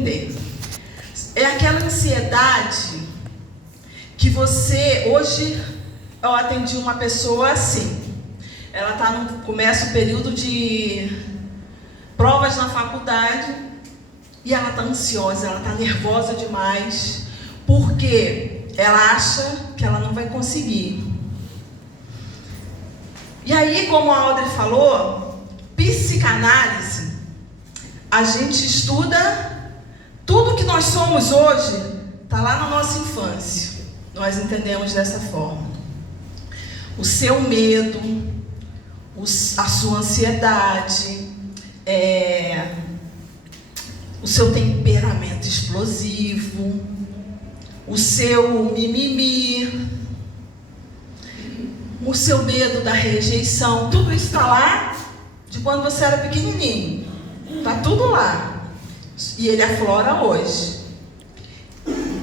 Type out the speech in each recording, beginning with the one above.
entender. É aquela ansiedade que você... Hoje eu atendi uma pessoa assim. Ela começa o período de provas na faculdade e ela está ansiosa, ela está nervosa demais, porque ela acha que ela não vai conseguir. E aí, como a Audrey falou, psicanálise, a gente estuda tudo que nós somos hoje, está lá na nossa infância. Nós entendemos dessa forma. O seu medo, a sua ansiedade, o seu temperamento explosivo, o seu mimimi, o seu medo da rejeição, tudo isso está lá de quando você era pequenininho. Está tudo lá. E ele aflora hoje.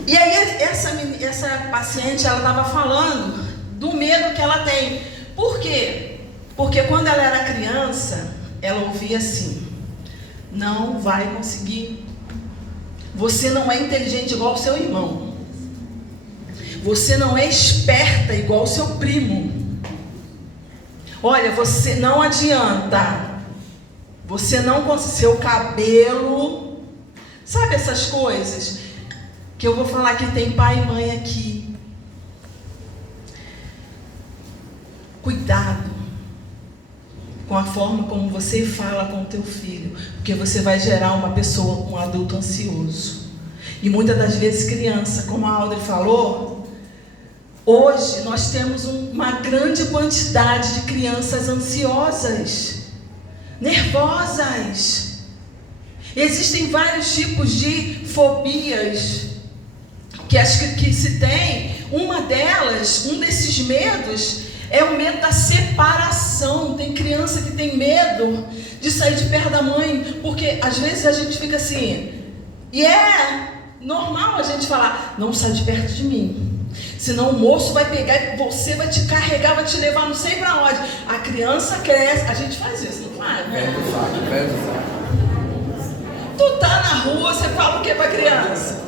E aí essa paciente, ela estava falando do medo que ela tem. Por quê? Porque quando ela era criança, ela ouvia assim: não vai conseguir. Você não é inteligente igual o seu irmão. Você não é esperta igual o seu primo. Olha, você não adianta. Você não consegue. Seu cabelo. Sabe essas coisas? Que eu vou falar que tem pai e mãe aqui. Cuidado com a forma como você fala com o teu filho, porque você vai gerar uma pessoa, um adulto ansioso. E muitas das vezes criança, como a Audrey falou, hoje nós temos uma grande quantidade de crianças ansiosas, nervosas. Existem vários tipos de fobias que se tem. Uma delas, um desses medos, é o medo da separação. Tem criança que tem medo de sair de perto da mãe, porque às vezes a gente fica assim, e é normal a gente falar: não sai de perto de mim, senão o moço vai pegar você, vai te carregar, vai te levar não sei pra onde. A criança cresce, a gente faz isso, não faz? Tu tá na rua, você fala o que pra criança?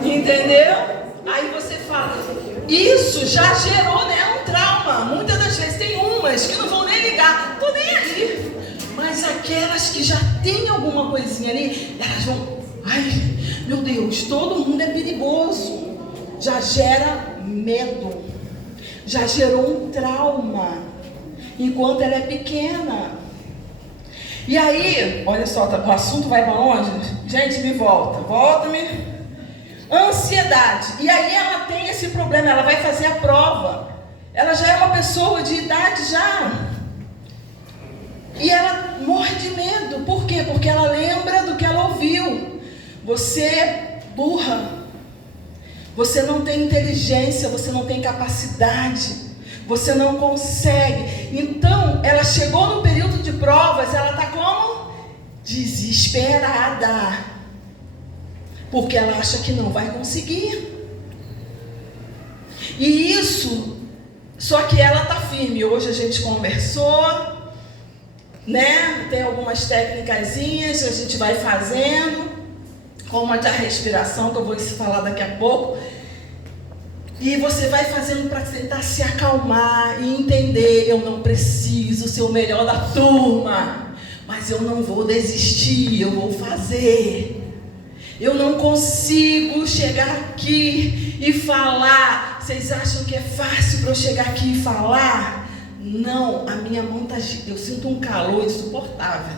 Entendeu? Aí você fala, isso já gerou, né, um trauma. Muitas das vezes tem umas que não vão nem ligar, tô nem aí. Mas aquelas que já tem alguma coisinha ali, elas vão, ai, meu Deus, todo mundo é perigoso. Já gera medo, já gerou um trauma, enquanto ela é pequena. E aí, olha só, o assunto vai para onde? Gente, volta-me. Ansiedade. E aí ela tem esse problema, ela vai fazer a prova. Ela já é uma pessoa de idade já. E ela morre de medo. Por quê? Porque ela lembra do que ela ouviu. Você é burra. Você não tem inteligência, você não tem capacidade. Você não consegue. Então, ela chegou no período de provas, ela está como? Desesperada. Porque ela acha que não vai conseguir. E isso, só que ela está firme. Hoje a gente conversou, né? Tem algumas técnicazinhas, a gente vai fazendo, como a da respiração, que eu vou falar daqui a pouco. E você vai fazendo para tentar se acalmar e entender: eu não preciso ser o melhor da turma, mas eu não vou desistir, eu vou fazer. Eu não consigo chegar aqui e falar. Vocês acham que é fácil para eu chegar aqui e falar? Não, a minha mão está... Eu sinto um calor insuportável.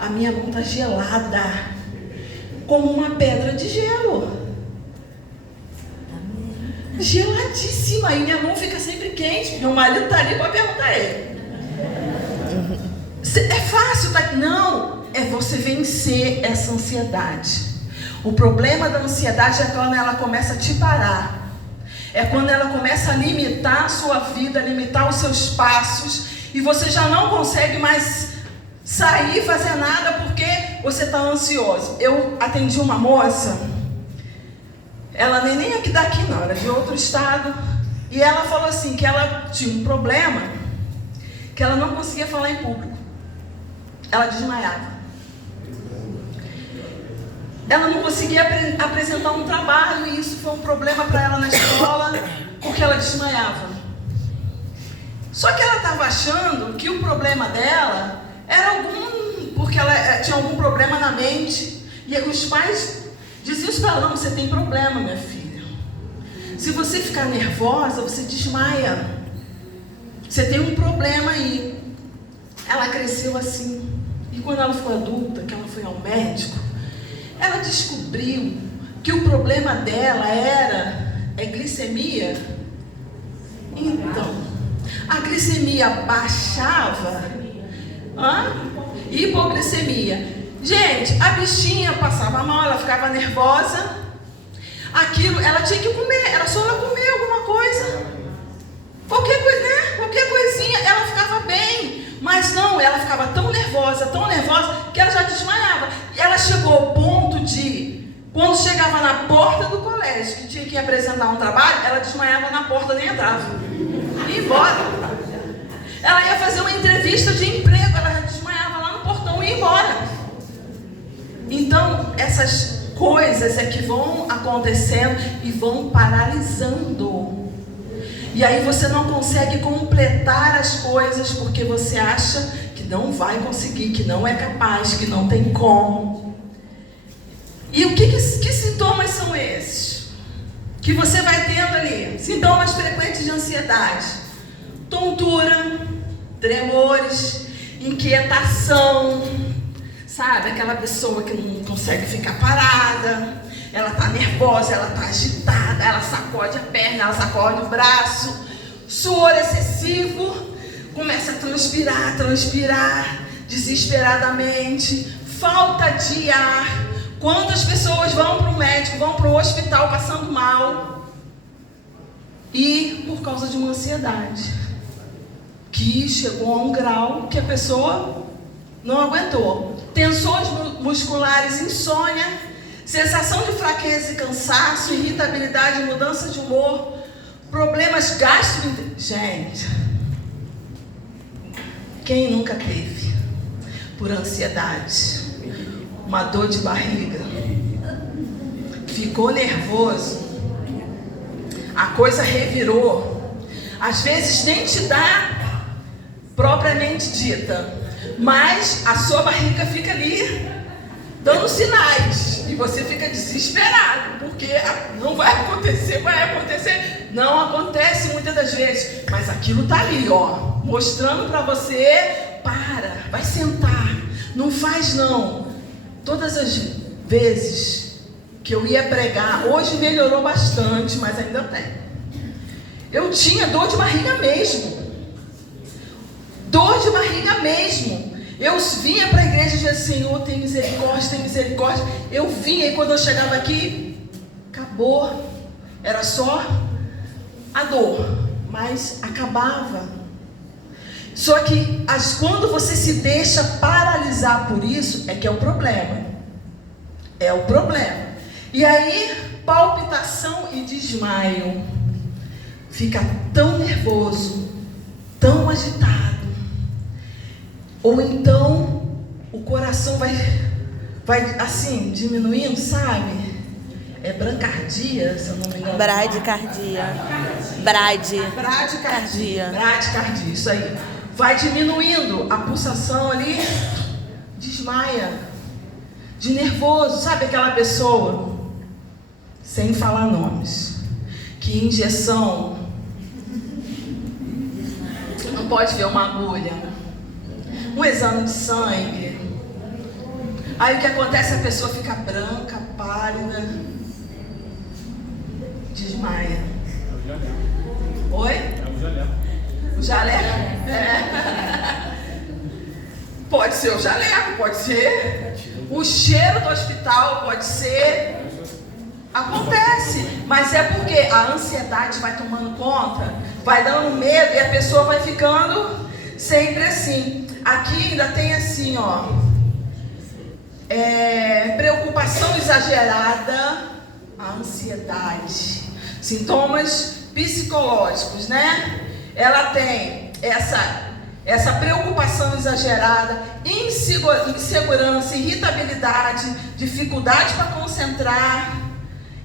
A minha mão está gelada, como uma pedra de gelo. Geladíssima. E minha mão fica sempre quente. Meu marido está ali para perguntar a ele. É fácil? Tá? Não. É você vencer essa ansiedade. O problema da ansiedade é quando ela começa a te parar. É quando ela começa a limitar a sua vida, limitar os seus passos, e você já não consegue mais sair, fazer nada, porque você está ansioso. Eu atendi uma moça, ela nem aqui daqui não, era de outro estado, e ela falou assim, que ela tinha um problema, que ela não conseguia falar em público. Ela desmaiava. ela não conseguia apresentar um trabalho e isso foi um problema para ela na escola, porque ela desmaiava. Só que ela estava achando que o problema dela era porque ela tinha algum problema na mente. E os pais diziam isso para ela: não, você tem problema, minha filha. Se você ficar nervosa, você desmaia. Você tem um problema aí. Ela cresceu assim. E quando ela ficou adulta, que ela foi ao médico, ela descobriu que o problema dela era glicemia. Então, a glicemia baixava, hipoglicemia. Gente, a bichinha passava mal, ela ficava nervosa. Aquilo, ela tinha que comer, era só ela comer alguma coisa. Qualquer coisa, né? Qualquer coisinha, ela ficava bem. Mas não, ela ficava tão nervosa, que ela já desmaiava. E ela chegou ao ponto de, quando chegava na porta do colégio, que tinha que apresentar um trabalho, ela desmaiava na porta, nem entrava. Ia embora. Ela ia fazer uma entrevista de emprego, ela já desmaiava lá no portão e ia embora. Então, essas coisas é que vão acontecendo e vão paralisando. E aí você não consegue completar as coisas porque você acha que não vai conseguir, que não é capaz, que não tem como. E que sintomas são esses? Que você vai tendo ali? Sintomas frequentes de ansiedade: tontura, tremores, inquietação. Sabe, aquela pessoa que não consegue ficar parada, ela está nervosa, ela está agitada, ela sacode a perna, ela sacode o braço, suor excessivo, começa a transpirar desesperadamente, falta de ar. Quantas pessoas vão para o médico, vão para o hospital passando mal? E por causa de uma ansiedade, que chegou a um grau que a pessoa não aguentou. Tensões musculares, insônia, sensação de fraqueza e cansaço, irritabilidade, mudança de humor, problemas gastrointestinais. Gente, quem nunca teve, por ansiedade, uma dor de barriga, ficou nervoso, a coisa revirou, às vezes nem te dá propriamente dita, mas a sua barriga fica ali dando sinais e você fica desesperado, porque não vai acontecer, não acontece muitas das vezes, mas aquilo está ali, mostrando para você: vai sentar, não faz não. Todas as vezes que eu ia pregar, hoje melhorou bastante, mas ainda tem, eu tinha dor de barriga mesmo. Eu vinha para a igreja e dizia: Senhor, tem misericórdia. Eu vinha e quando eu chegava aqui, acabou. Era só a dor, mas acabava. Só que quando você se deixa paralisar por isso, é que é o problema. E aí, palpitação e desmaio. Fica tão nervoso, tão agitado. Ou então, o coração vai assim, diminuindo, sabe? É brancardia, se eu não me engano. Bradicardia, isso aí. Vai diminuindo a pulsação ali, desmaia, de nervoso. Sabe aquela pessoa, sem falar nomes, que injeção, não pode ver uma agulha, um exame de sangue. Aí o que acontece? A pessoa fica branca, pálida, desmaia. Oi? O jaleco? Pode ser o jaleco, pode ser o cheiro do hospital, pode ser. Acontece, mas é porque a ansiedade vai tomando conta, vai dando medo e a pessoa vai ficando sempre assim. Aqui ainda tem assim, preocupação exagerada, a ansiedade, sintomas psicológicos, né? Ela tem essa preocupação exagerada, insegurança, irritabilidade, dificuldade para concentrar,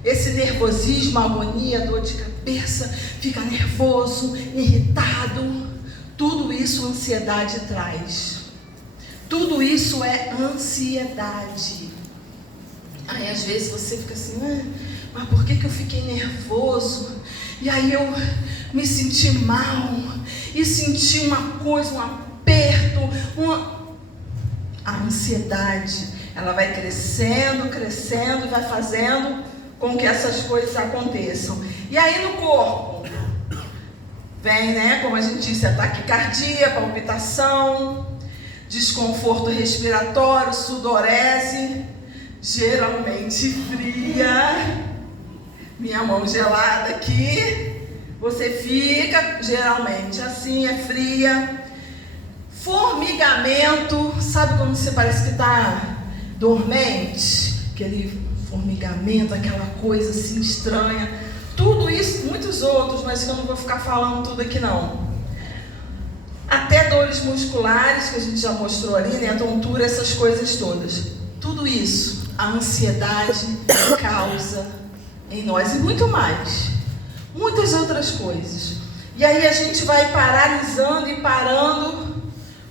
esse nervosismo, agonia, dor de cabeça, fica nervoso, irritado, tudo isso ansiedade traz. Tudo isso é ansiedade. Aí às vezes você fica assim, mas por que eu fiquei nervoso? E aí eu me senti mal, e senti uma coisa, um aperto, A ansiedade, ela vai crescendo, crescendo, e vai fazendo com que essas coisas aconteçam. E aí no corpo, vem, como a gente disse, ataque cardíaco, palpitação, desconforto respiratório, sudorese, geralmente fria. Minha mão gelada aqui, você fica geralmente assim, é fria. Formigamento, sabe quando você parece que está dormente? Aquele formigamento, aquela coisa assim estranha. Tudo isso, muitos outros, mas eu não vou ficar falando tudo aqui não. Até dores musculares, que a gente já mostrou ali, a tontura, essas coisas todas. Tudo isso, a ansiedade causa em nós, e muito mais, muitas outras coisas. E aí a gente vai paralisando e parando,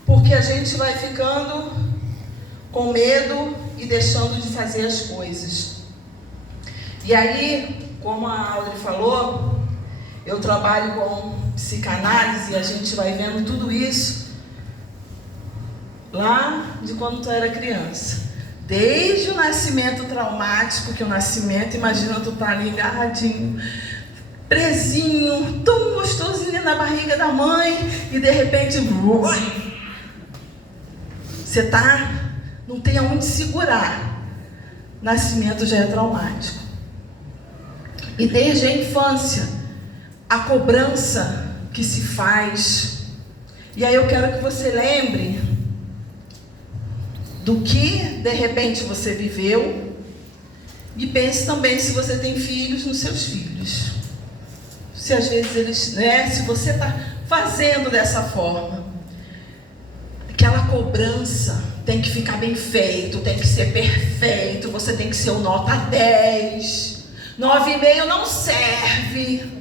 porque a gente vai ficando com medo e deixando de fazer as coisas. E aí, como a Audrey falou, eu trabalho com psicanálise e a gente vai vendo tudo isso lá de quando tu era criança. Desde o nascimento traumático, que o nascimento, imagina tu tá ali agarradinho, presinho, tão gostosinho na barriga da mãe, e de repente, você não tem aonde segurar. Nascimento já é traumático. E desde a infância, a cobrança que se faz. E aí eu quero que você lembre do que de repente você viveu, e pense também se você tem filhos nos seus filhos. Se às vezes eles, se você está fazendo dessa forma, aquela cobrança tem que ficar bem feito, tem que ser perfeito, você tem que ser o nota 10, 9,5 não serve,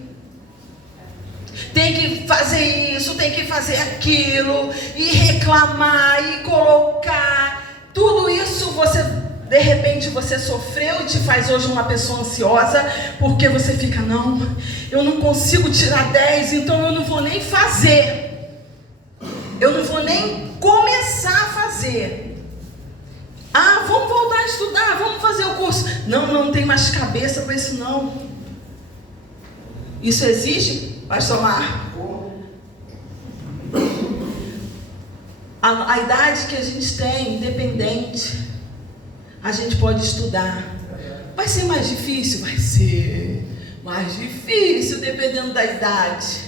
tem que fazer isso, tem que fazer aquilo, e reclamar, e colocar, tudo isso você, de repente você sofreu e te faz hoje uma pessoa ansiosa, porque você fica, não, eu não consigo tirar 10, então eu não vou nem fazer, eu não vou nem começar a fazer. Vamos voltar a estudar, vamos fazer o curso. Não tem mais cabeça para isso não. Isso existe, pastor Marco? A idade que a gente tem, independente, a gente pode estudar. Vai ser mais difícil? Vai ser mais difícil, dependendo da idade.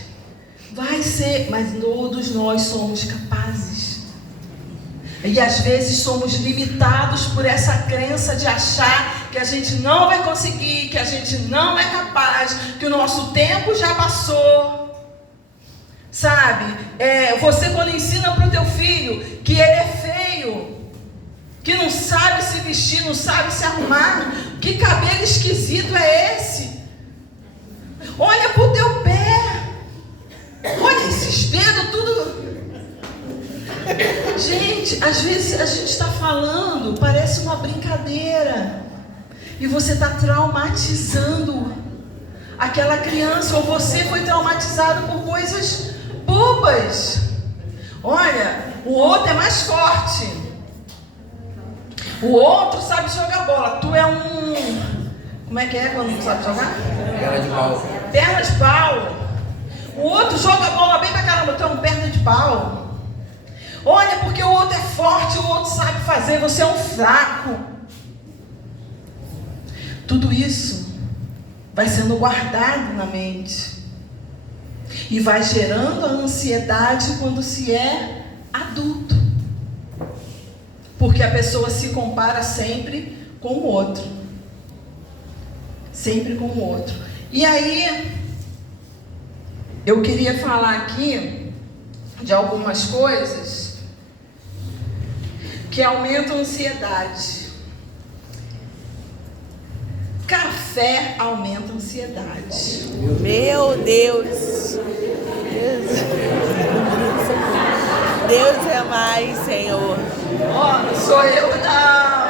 Vai ser, mas todos nós somos capazes. E às vezes somos limitados por essa crença de achar que a gente não vai conseguir, que a gente não é capaz, que o nosso tempo já passou. Sabe? Você quando ensina para o teu filho que ele é feio, que não sabe se vestir, não sabe se arrumar, que cabelo esquisito é esse? Olha para o teu pé, olha esses dedos, tudo. Gente, às vezes a gente está falando, parece uma brincadeira, e você está traumatizando aquela criança, ou você foi traumatizado por coisas bobas. Olha, o outro é mais forte, o outro sabe jogar bola, tu é um... Como é que é quando não sabe jogar? Perna de pau. Perna de pau. O outro joga bola bem pra caramba, tu é um perna de pau. Olha, porque o outro é forte, o outro sabe fazer, você é um fraco. Tudo isso vai sendo guardado na mente e vai gerando a ansiedade quando se é adulto, porque a pessoa se compara sempre com o outro, sempre com o outro. E aí eu queria falar aqui de algumas coisas que aumentam a ansiedade. Café aumenta a ansiedade. Meu Deus. Deus é mais, Senhor. Ó, não sou eu não,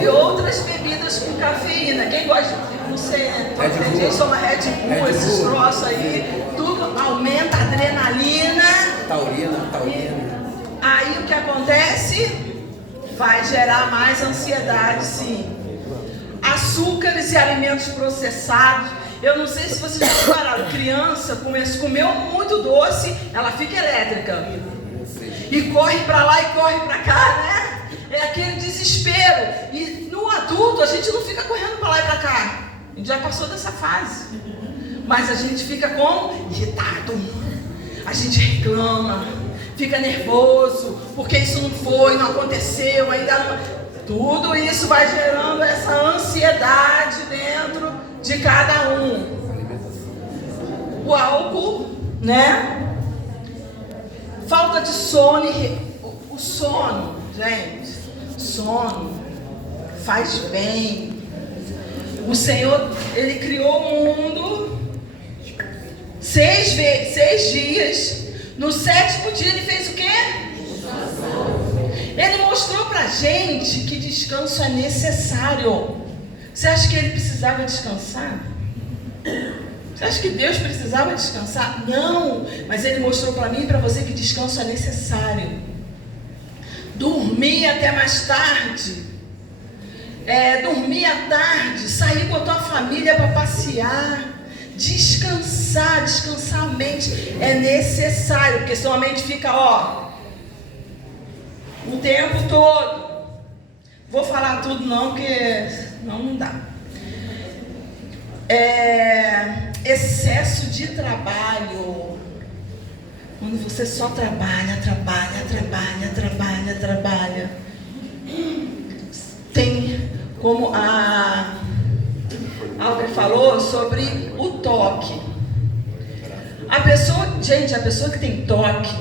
E outras bebidas com cafeína. Quem gosta, não sei, né? Tem gente que toma Red Bull, esses troços aí, tudo aumenta a adrenalina. Taurina. Aí o que acontece? Vai gerar mais ansiedade, sim. Açúcares e alimentos processados. Eu não sei se vocês já repararam, criança comeu muito doce, ela fica elétrica. E corre pra lá e corre pra cá, né? É aquele desespero. E no adulto a gente não fica correndo pra lá e pra cá. A gente já passou dessa fase. Mas a gente fica como? Irritado. A gente reclama, fica nervoso, porque isso não foi, não aconteceu, ainda não... Tudo isso vai gerando essa ansiedade dentro de cada um. O álcool, né? Falta de sono. O sono, gente, sono faz bem. O Senhor, Ele criou o mundo 6 dias. No 7º dia Ele fez o quê? Ele mostrou pra gente que descanso é necessário. Você acha que Ele precisava descansar? Você acha que Deus precisava descansar? Não, mas Ele mostrou para mim e para você que descanso é necessário. Dormir até mais tarde, dormir à tarde, sair com a tua família para passear, descansar a mente é necessário, porque senão a mente fica, o tempo todo. Vou falar tudo não, porque não dá. Excesso de trabalho. Quando você só trabalha. Tem como a Albert falou sobre o toque. A pessoa que tem toque,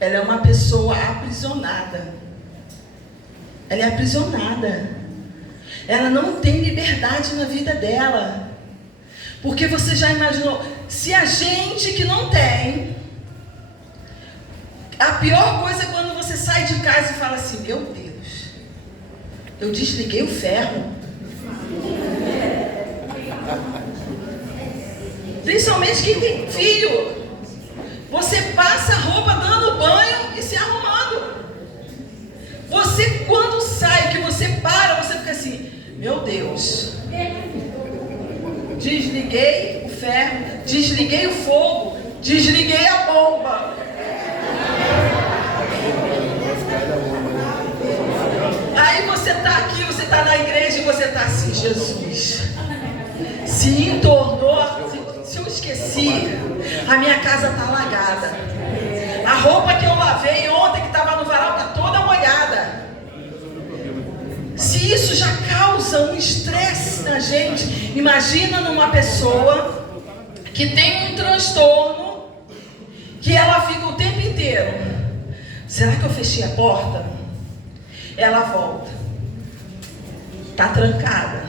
ela é uma pessoa aprisionada. Ela é aprisionada. Ela não tem liberdade na vida dela. Porque você já imaginou, se a gente que não tem, a pior coisa é quando você sai de casa e fala assim, meu Deus, eu desliguei o ferro. Principalmente quem tem filho. Você passa a roupa dando banho e se arrumando. Você quando sai, que você para, você fica assim, meu Deus, desliguei o ferro, desliguei o fogo, desliguei a bomba. Aí você está aqui, você está na igreja e você está assim, Jesus, se entornou, se eu esqueci, a minha casa está alagada. A roupa que eu lavei ontem, que estava no varal, está toda molhada. Se isso já causa um estresse na gente, imagina numa pessoa que tem um transtorno, que ela fica o tempo inteiro, será que eu fechei a porta? Ela volta, está trancada.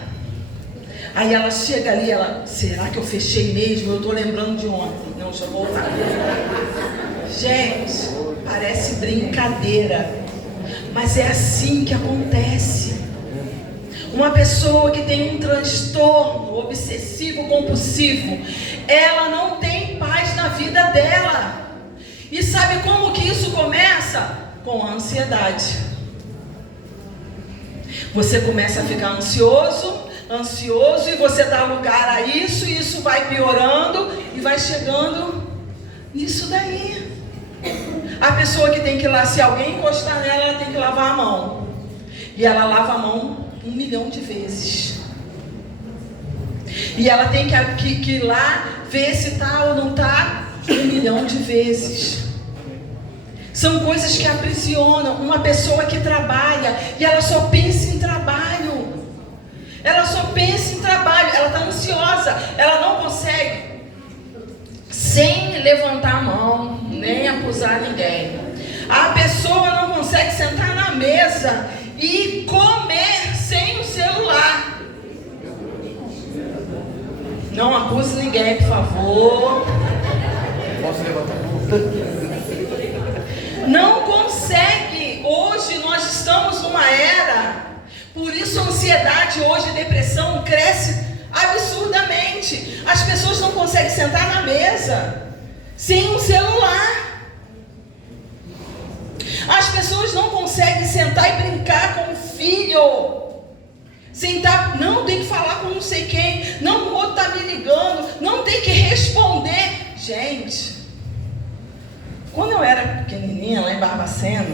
Aí ela chega ali, será que eu fechei mesmo? Eu estou lembrando de ontem. Não, deixa eu voltar. Gente, parece brincadeira, mas é assim que acontece. Uma pessoa que tem um transtorno obsessivo compulsivo, ela não tem paz na vida dela. E sabe como que isso começa? Com a ansiedade. Você começa a ficar ansioso e você dá lugar a isso, e isso vai piorando e vai chegando nisso daí. A pessoa que tem que lá, se alguém encostar nela, ela tem que lavar a mão. E ela lava a mão 1 milhão de vezes. E ela tem que ir lá ver se está ou não está 1 milhão de vezes. São coisas que aprisionam uma pessoa que trabalha e ela só pensa em trabalho. Ela só pensa em trabalho, ela está ansiosa, ela não consegue sem levantar a mão, nem acusar ninguém. A pessoa não consegue sentar na mesa e comer sem o celular. Não acuse ninguém, por favor. Posso levantar a mão? Não consegue. Hoje nós estamos numa era, por isso a ansiedade hoje, a depressão cresce absurdamente. As pessoas não conseguem sentar na mesa sem um celular. As pessoas não conseguem sentar e brincar com o filho. Sentar, não tem que falar com não sei quem, não, o outro está me ligando, não tem que responder. Gente, quando eu era pequenininha lá em Barbacena,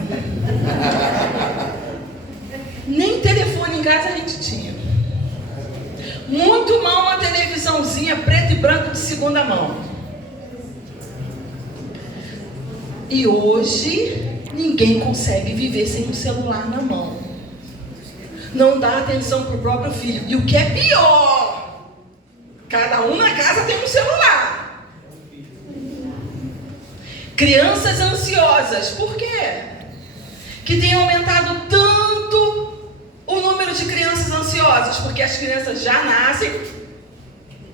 nem telefone em casa a gente tinha. Muito mal uma televisãozinha preta e branca de segunda mão. E hoje ninguém consegue viver sem um celular na mão. Não dá atenção para o próprio filho. E o que é pior, cada um na casa tem um celular. Crianças ansiosas. Por quê? Que tem aumentado tanto o número de crianças ansiosas? Porque as crianças já nascem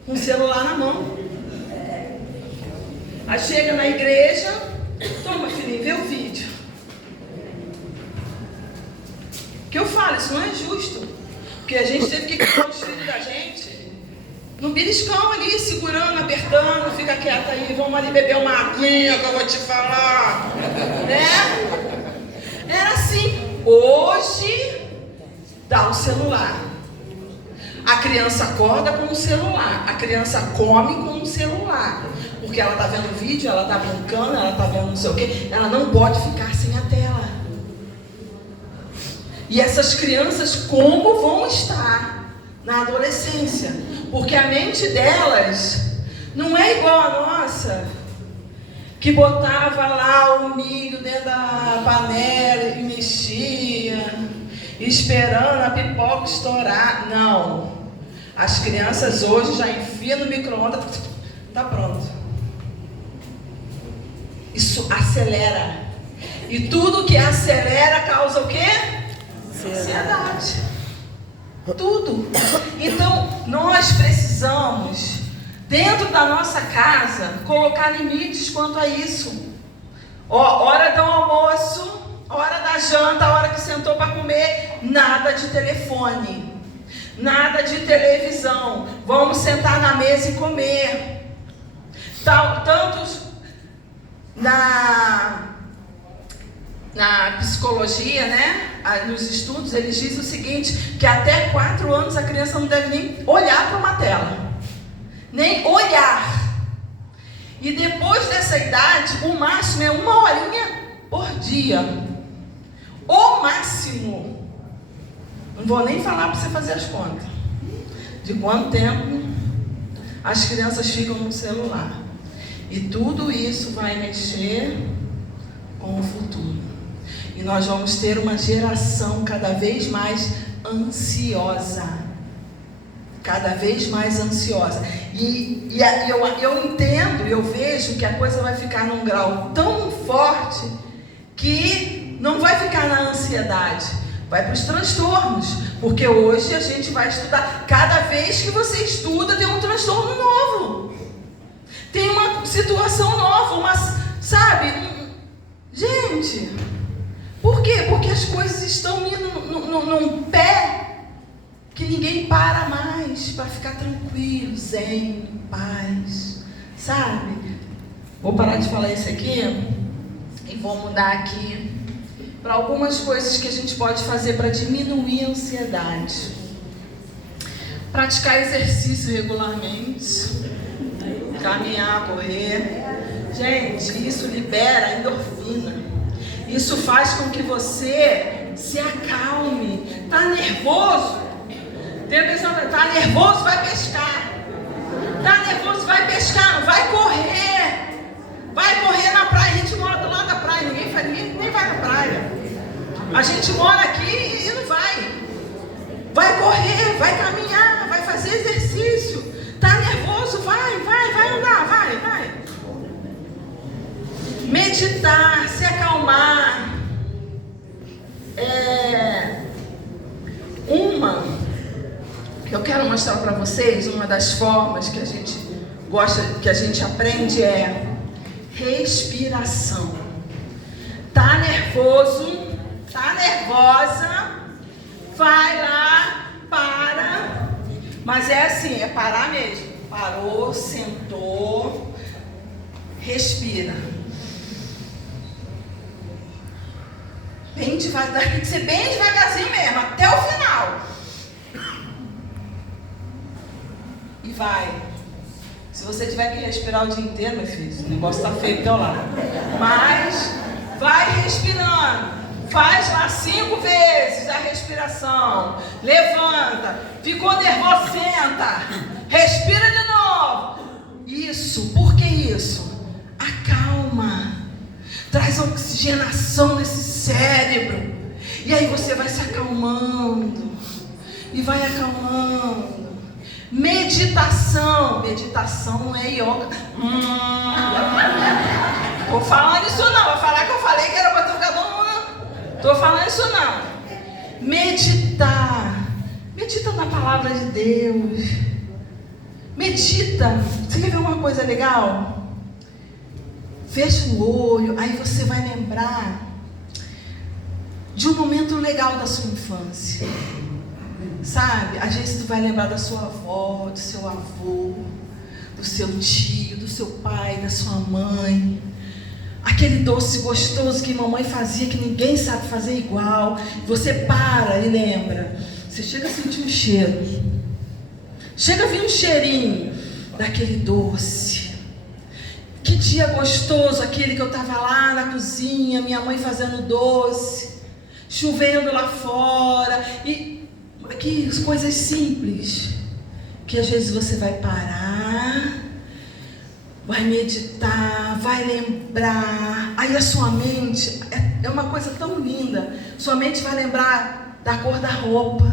com o celular na mão. Aí chega na igreja, toma filhinho, vê o vídeo. Que eu falo, isso não é justo. Porque a gente teve que criar os filhos da gente no beliscão ali, segurando, apertando, fica quieta aí, vamos ali beber uma aguinha que eu vou te falar. Né? Era assim. Hoje, dá o celular. A criança acorda com o celular. A criança come com o celular. Porque ela está vendo vídeo, ela está brincando, ela está vendo não sei o quê. Ela não pode ficar sem a tela. E essas crianças como vão estar na adolescência? Porque a mente delas não é igual a nossa, que botava lá o milho dentro da panela e mexia, esperando a pipoca estourar. Não. As crianças hoje já enfiam no micro-ondas, está pronto. Isso acelera. E tudo que acelera causa o quê? Ansiedade. Tudo. Então, nós precisamos, dentro da nossa casa, colocar limites quanto a isso. Ó, hora do almoço, hora da janta, hora que sentou para comer, nada de telefone, nada de televisão. Vamos sentar na mesa e comer. Tantos na psicologia, né? Nos estudos, eles dizem o seguinte, que até 4 anos a criança não deve nem olhar para uma tela. Nem olhar. E depois dessa idade, o máximo é 1 horinha por dia. O máximo. Não vou nem falar para você fazer as contas. De quanto tempo as crianças ficam no celular. E tudo isso vai mexer com o futuro. E nós vamos ter uma geração cada vez mais ansiosa. Cada vez mais ansiosa. E eu entendo, eu vejo que a coisa vai ficar num grau tão forte que não vai ficar na ansiedade. Vai para os transtornos. Porque hoje a gente vai estudar. Cada vez que você estuda tem um transtorno novo. Tem uma situação nova, sabe? Gente... Por quê? Porque as coisas estão indo num pé que ninguém para mais para ficar tranquilo, zen, paz, sabe? Vou parar de falar isso aqui e vou mudar aqui para algumas coisas que a gente pode fazer para diminuir a ansiedade. Praticar exercício regularmente, caminhar, correr. Gente, isso libera endorfina. Isso faz com que você se acalme. Está nervoso? Tem a pessoa que está nervoso, vai pescar. Está nervoso, vai pescar, não vai correr. Vai correr na praia. A gente mora do lado da praia, ninguém nem vai na praia. A gente mora aqui e não vai. Vai correr, vai caminhar, vai fazer exercício. Está nervoso, vai andar, vai. meditar, se acalmar. Eu quero mostrar para vocês uma das formas que a gente gosta, que a gente aprende é respiração. Tá nervoso, tá nervosa, vai lá, para. Mas é assim, é parar mesmo. Parou, sentou, respira. Bem devagar, tem que ser bem devagarzinho mesmo, até o final. E vai. Se você tiver que respirar o dia inteiro, meu filho, o negócio tá feio do teu lado. Mas vai respirando. Faz lá 5 vezes a respiração. Levanta. Ficou nervoso, senta. Respira de novo. Isso. Por que isso? Acalma. Traz oxigenação nesse cérebro. E aí você vai se acalmando. E vai acalmando. Meditação. Meditação não é yoga. Tô falando isso não. Vou falar que eu falei que era para trocar todo mundo. Tô falando isso não. Meditar. Medita na palavra de Deus. Medita. Você quer ver uma coisa legal? Fecha o olho. Aí você vai lembrar de um momento legal da sua infância. Sabe? Às vezes tu vai lembrar da sua avó, do seu avô, do seu tio, do seu pai, da sua mãe. Aquele doce gostoso que mamãe fazia, que ninguém sabe fazer igual. Você para e lembra. Você chega a sentir um cheiro. Chega a vir um cheirinho daquele doce. Que dia gostoso aquele que eu estava lá na cozinha, minha mãe fazendo doce, chovendo lá fora. E aqui, coisas simples. Que às vezes você vai parar, vai meditar, vai lembrar. Aí a sua mente, é uma coisa tão linda. Sua mente vai lembrar da cor da roupa,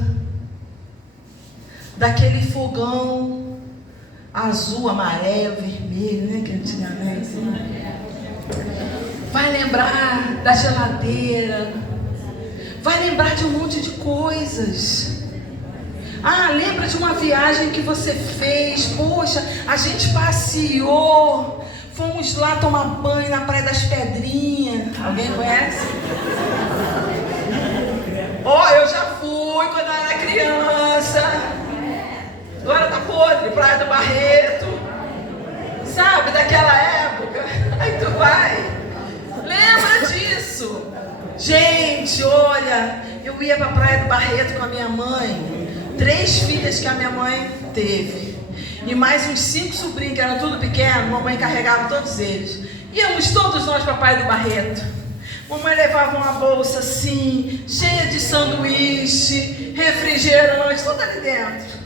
daquele fogão azul, amarelo, vermelho, né? Que antigamente. Vai lembrar da geladeira. Vai lembrar de um monte de coisas. Ah, lembra de uma viagem que você fez. Poxa, a gente passeou. Fomos lá tomar banho na Praia das Pedrinhas. Alguém conhece? Eu já fui quando eu era criança. Agora tá podre, Praia do Barreto. Sabe, daquela época. Aí tu vai. Lembra disso. Gente, olha, eu ia pra Praia do Barreto com a minha mãe. 3 filhas que a minha mãe teve. E mais uns 5 sobrinhos, que eram tudo pequeno. Mamãe carregava todos eles. Íamos todos nós pra Praia do Barreto. Mamãe levava uma bolsa assim, cheia de sanduíche, refrigerante, tudo ali dentro.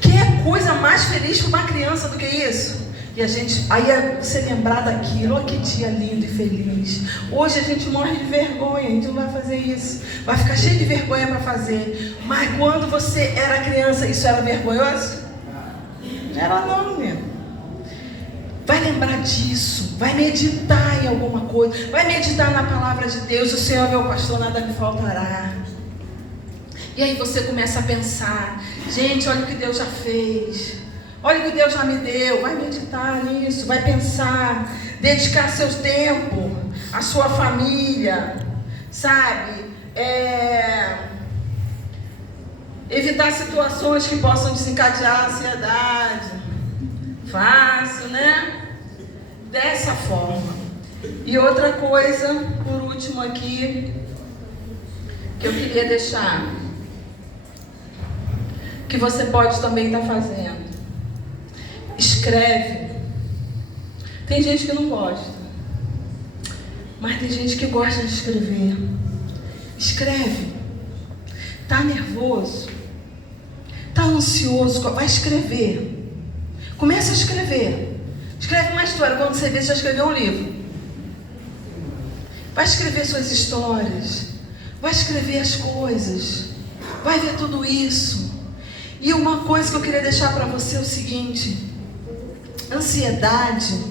Que coisa mais feliz para uma criança do que isso? E a gente, aí você lembrar daquilo, olha que dia lindo e feliz. Hoje a gente morre de vergonha, a gente não vai fazer isso. Vai ficar cheio de vergonha para fazer. Mas quando você era criança, isso era vergonhoso? Não era não, mesmo. Vai lembrar disso, vai meditar em alguma coisa, vai meditar na palavra de Deus. O Senhor é meu pastor, nada me faltará. E aí você começa a pensar, gente, olha o que Deus já fez, olha o que Deus já me deu. Vai meditar nisso, vai pensar, dedicar seu tempo à sua família, sabe? Evitar situações que possam desencadear a ansiedade. Fácil, né? Dessa forma. E outra coisa, por último aqui, que eu queria deixar, que você pode também estar fazendo. Escreve. Tem gente que não gosta, mas tem gente que gosta de escrever. Escreve. Tá nervoso? Tá ansioso? Vai escrever. Começa a escrever. Escreve uma história. Quando você vê, você já escreveu um livro. Vai escrever suas histórias. Vai escrever as coisas. Vai ver tudo isso. E uma coisa que eu queria deixar para você é o seguinte: ansiedade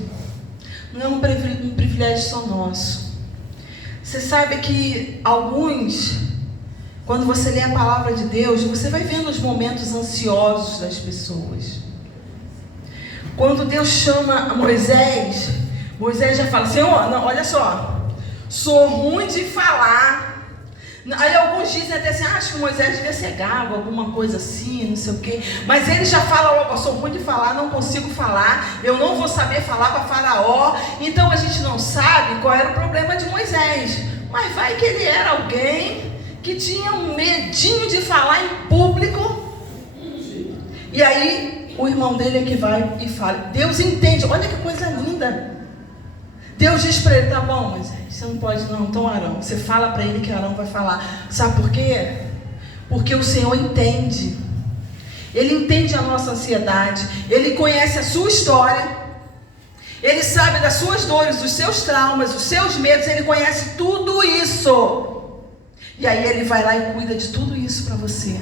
não é um privilégio só nosso. Você sabe que alguns, quando você lê a palavra de Deus, você vai vendo os momentos ansiosos das pessoas. Quando Deus chama Moisés, Moisés já fala: Senhor, não, olha só, sou ruim de falar. Aí alguns dizem até assim: acho que Moisés devia ser gago, alguma coisa assim, não sei o quê. Mas ele já fala logo: sou ruim de falar, não consigo falar, eu não vou saber falar para Faraó. Então a gente não sabe qual era o problema de Moisés. Mas vai que ele era alguém que tinha um medinho de falar em público. E aí o irmão dele é que vai e fala. Deus entende, olha que coisa linda. Deus diz para ele: tá bom, Moisés, você não pode não, então Arão, você fala para ele que Arão vai falar. Sabe por quê? Porque o Senhor entende. Ele entende a nossa ansiedade, Ele conhece a sua história, Ele sabe das suas dores, dos seus traumas, dos seus medos, Ele conhece tudo isso. E aí Ele vai lá e cuida de tudo isso para você.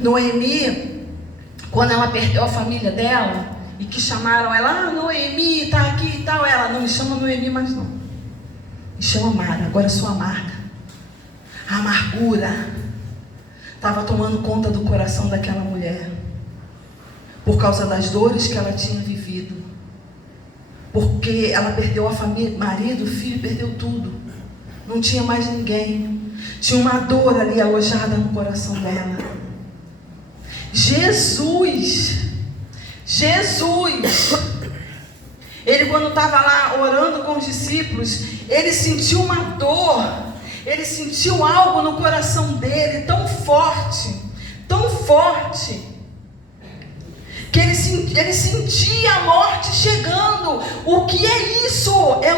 Noemi, quando ela perdeu a família dela, e que chamaram ela: Noemi, tá aqui e tal. Ela: não me chama Noemi mais não, me chama Mara, agora eu sou amarga. A amargura estava tomando conta do coração daquela mulher, por causa das dores que ela tinha vivido, porque ela perdeu a família, marido, filho, perdeu tudo, não tinha mais ninguém, tinha uma dor ali alojada no coração dela. Jesus, ele quando estava lá orando com os discípulos, ele sentiu uma dor, ele sentiu algo no coração dele tão forte, que ele sentia a morte chegando. O que é isso? É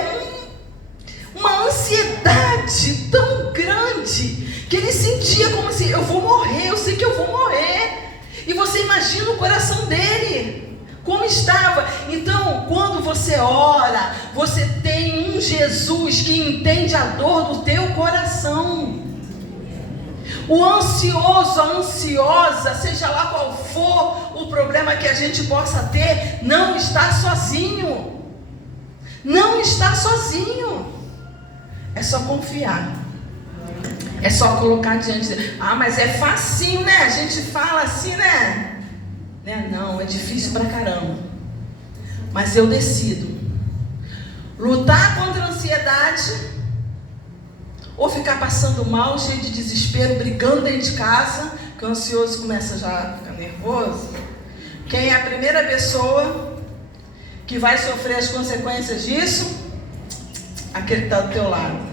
uma ansiedade tão grande, que ele sentia como assim: eu vou morrer, eu sei que eu vou morrer. E você imagina o coração dele, como estava. Então, quando você ora, você tem um Jesus que entende a dor do teu coração. O ansioso, a ansiosa, seja lá qual for o problema que a gente possa ter, não está sozinho. Não está sozinho. É só confiar. É só colocar diante dele. Ah, mas é facinho, né? A gente fala assim, né? Não, é difícil pra caramba. Mas eu decido lutar contra a ansiedade, ou ficar passando mal, cheio de desespero, brigando dentro de casa, que o ansioso começa já a ficar nervoso. Quem é a primeira pessoa que vai sofrer as consequências disso? Aquele que está do teu lado.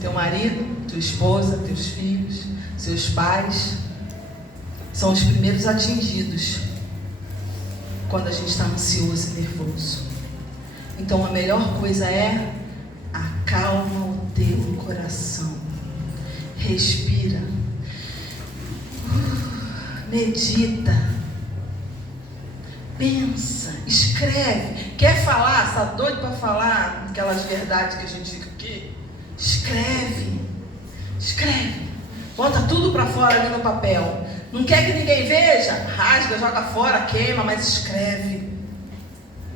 Teu marido, tua esposa, teus filhos, seus pais, são os primeiros atingidos quando a gente está ansioso e nervoso. Então a melhor coisa é: acalma o teu coração, respira, medita, pensa, escreve. Quer falar? Está doido para falar aquelas verdades que a gente fica aqui? Escreve, bota tudo para fora ali no papel. Não quer que ninguém veja? Rasga, joga fora, queima, mas escreve,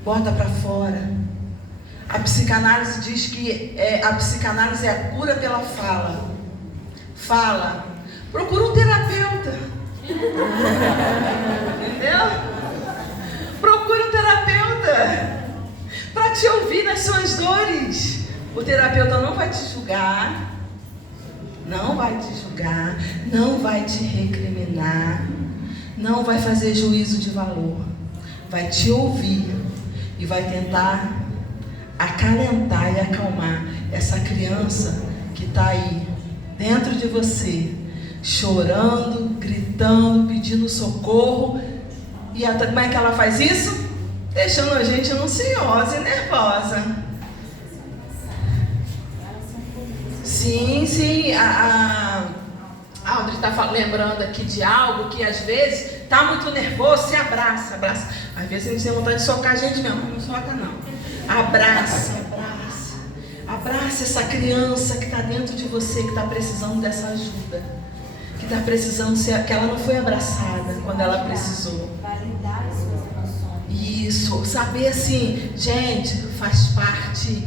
bota para fora. A psicanálise diz que a psicanálise é a cura pela fala. Fala, procura um terapeuta. Entendeu? Procura um terapeuta para te ouvir nas suas dores. O terapeuta não vai te julgar, não vai te recriminar, não vai fazer juízo de valor, vai te ouvir e vai tentar acalentar e acalmar essa criança que está aí dentro de você, chorando, gritando, pedindo socorro. E como é que ela faz isso? Deixando a gente ansiosa e nervosa. Sim, a Audrey está lembrando aqui de algo que às vezes está muito nervoso, se abraça. Às vezes a gente tem vontade de socar a gente mesmo, não soca não. Abraça essa criança que está dentro de você, que está precisando dessa ajuda, que está precisando que ela não foi abraçada quando ela precisou. Validar as suas emoções. Isso, saber assim, gente, faz parte.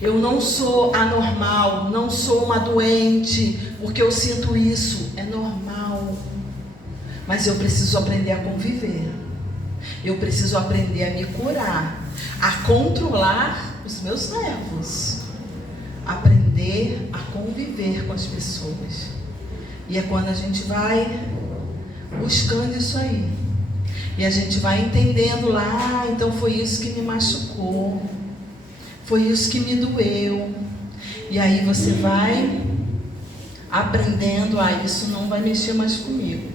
Eu não sou anormal, não sou uma doente, porque eu sinto isso, é normal. Mas eu preciso aprender a conviver. Eu preciso aprender a me curar, a controlar os meus nervos, aprender a conviver com as pessoas. E é quando a gente vai buscando isso aí. E a gente vai entendendo lá, então foi isso que me machucou. Foi isso que me doeu. E aí você vai aprendendo, isso não vai mexer mais comigo.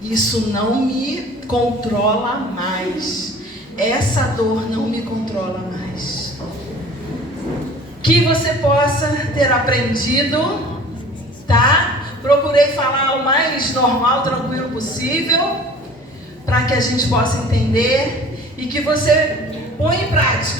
Isso não me controla mais. Essa dor não me controla mais. Que você possa ter aprendido, tá? Procurei falar o mais normal, tranquilo possível, para que a gente possa entender e que você põe em prática.